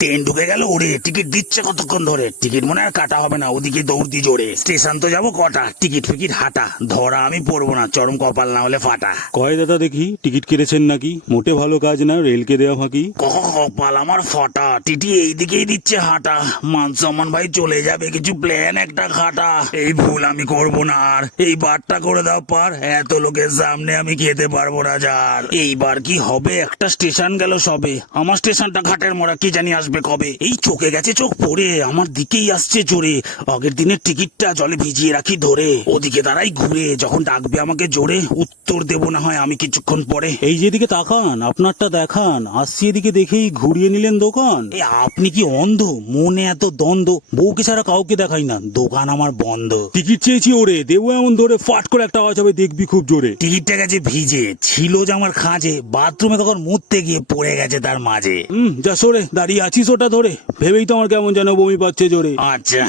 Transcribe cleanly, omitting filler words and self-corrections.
Train ঢুকে গেল ওরে, টিকিট দিচ্ছে কতক্ষণ ধরে, টিকিট মনে হয় কাটা হবে না, ওদিকে দৌড়তি জোরে। স্টেশন তো যাবো কটা, টিকিট ফিকিট হাঁটা, ধরা আমি পড়বো না, চরম কপাল না হলে ফাটা। কয় দাদা দেখি টিকিট কেটেছেন নাকি? মোটে ভালো কাজ না, রেলকে দেওয়া ফাঁকি। কপাল আমার ফাটা, টিটি এইদিকেই দিচ্ছে হাঁটা, মান সম্মান ভাই চলে যাবে, কিছু প্ল্যান একটা খাটা। এই ভুল আমি করবো না আর, এই বারটা করে দাও পার, এত লোকের সামনে আমি খেতে পারবো না যার। এইবার কি হবে, একটা স্টেশন গেল সবে, আমার স্টেশনটা ঘাটের মোড়া, কি জানি আসবে কবে। এই চোখে গেছে চোখ পড়ে, আমার দিকেই আসছে জোরে, আগের দিনের টিকিটটা জলে ভিজিয়ে রাখি ধরে, ওদিকে দাঁড়াই ঘুরে, যখন ডাকবে আমাকে জোরে উত্তর দেবো না হয় আমি কিছুক্ষণ পরে। এই যেদিকে তাকান, আপনারটা দেখান, আসছি এদিকে দেখেই ঘুরিয়ে নিলেন দোকান। এ আপনি কি অন্ধ, মনে এত দ্বন্দ্ব, বউকে ছাড়া কাউকে দেখাই না, দোকান আমার বন্ধ। টিকিট চেয়েছি ওরে, দেবো এমন ধরে ফাট করে একটা আওয়াজ হবে, দেখবি খুব জোরে। টিকিটটা গেছে ভিজে, ছিল যে আমার খাঁজে, বাথরুমে কখন মুততে গিয়ে পড়ে গেছে তার মাঝে। যা সরে, দাঁড়িয়ে আছিস ওটা ধরে, ভেবেই তো আমার কেমন যেন বমি পাচ্ছে জোরে। আচ্ছা